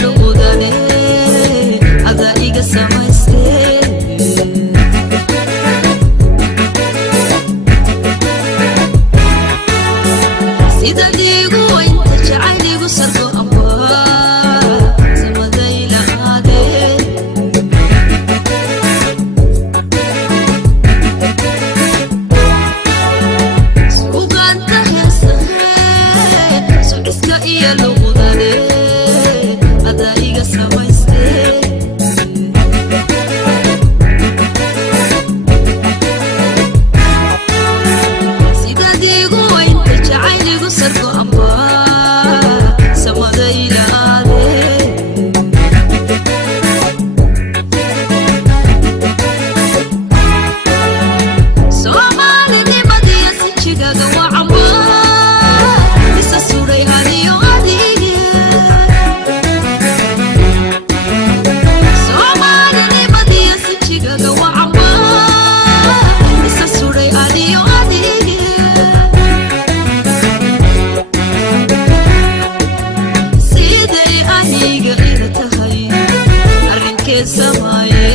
luudane ada iga samayste sida digu inta jacayligu sargo amba samaday lahaade suganta heesahe suciska iyo luudane ada iga samayste sida digu inta jacayligu sargo amba samaday lahaade Soomaalinimadii sijigaga waa camba isa suray hadiyo adiga Soomaalinimadii sijigaga waa camba isa suray hadiyo adiga siday aniga ila tahay arrinkee samaaye